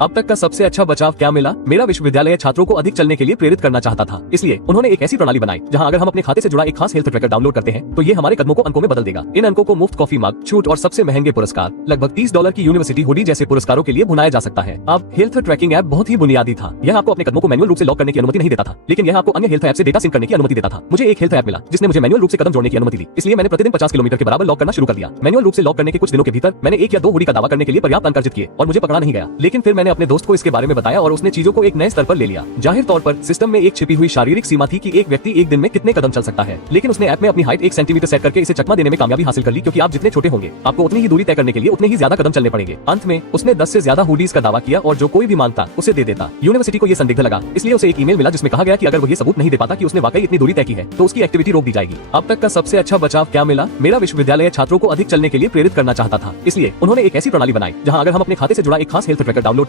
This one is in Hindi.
अब तक का सबसे अच्छा बचाव क्या मिला? मेरा विश्वविद्यालय छात्रों को अधिक चलने के लिए प्रेरित करना चाहता था, इसलिए उन्होंने एक ऐसी प्रणाली बनाई जहां अगर हम अपने खाते से जुड़ा एक खास हेल्थ ट्रैकर डाउनलोड करते हैं तो ये हमारे कदमों को अंकों में बदल देगा। इन अंकों को मुफ्त कॉफी मग, छूट और सबसे महंगे पुरस्कार लगभग $30 की यूनिवर्सिटी हुडी जैसे पुरस्कारों के लिए भुनाया जा सकता है। अब हेल्थ ट्रैकिंग ऐप बहुत ही बुनियादी था। यह आपको अपने कदमों को मैनुअल रूप से लॉक करने की अनुमति नहीं देता था, लेकिन यह आपको अन्य हेल्थ ऐप से डेटा सिंक करने की अनुमति देता था। मुझे एक हेल्थ ऐप मिला जिसने मुझे मैनुअल रूप से कदम जोड़ने की अनुमति दी, इसलिए मैंने प्रतिदिन 50 किलोमीटर के बराबर लॉक करना शुरू कर दिया। मैनुअल रूप से लॉक करने के कुछ दिनों के भीतर मैंने 1 या 2 हुडी का दावा करने के लिए पर्याप्त अंक अर्जित किए और मुझे पकड़ा नहीं गया। लेकिन फिर मैंने अपने दोस्त को इसके बारे में बताया और उसने चीजों को एक नए स्तर पर ले लिया। जाहिर तौर पर सिस्टम में एक छिपी हुई शारीरिक सीमा थी कि एक व्यक्ति एक दिन में कितने कदम चल सकता है, लेकिन उसने ऐप में अपनी हाइट 1 सेंटीमीटर सेट करके इसे चकमा देने में कामयाबी हासिल कर ली, क्योंकि आप जितने छोटे होंगे आपको उतनी ही दूरी तय करने के लिए उतने ही ज्यादा कदम चलने पड़ेंगे। अंत में उसने 10 से ज्यादा हुडीज का दावा किया और जो कोई भी मांगता उसे दे देता। यूनिवर्सिटी को यह संदिग्ध लगा, इसलिए उसे एक ईमेल मिला जिसमें कहा गया कि अगर वो ये सबूत नहीं दे पाता कि उसने वाकई इतनी दूरी तय की है तो उसकी एक्टिविटी रोक दी जाएगी। अब तक का सबसे अच्छा बचाव क्या मिला? मेरा विश्वविद्यालय छात्रों को अधिक चलने के लिए प्रेरित करना चाहता था, इसलिए उन्होंने एक ऐसी प्रणाली बनाई जहां अगर हम अपने खाते से जुड़ा एक खास हेल्थ ट्रैकर डाउनलोड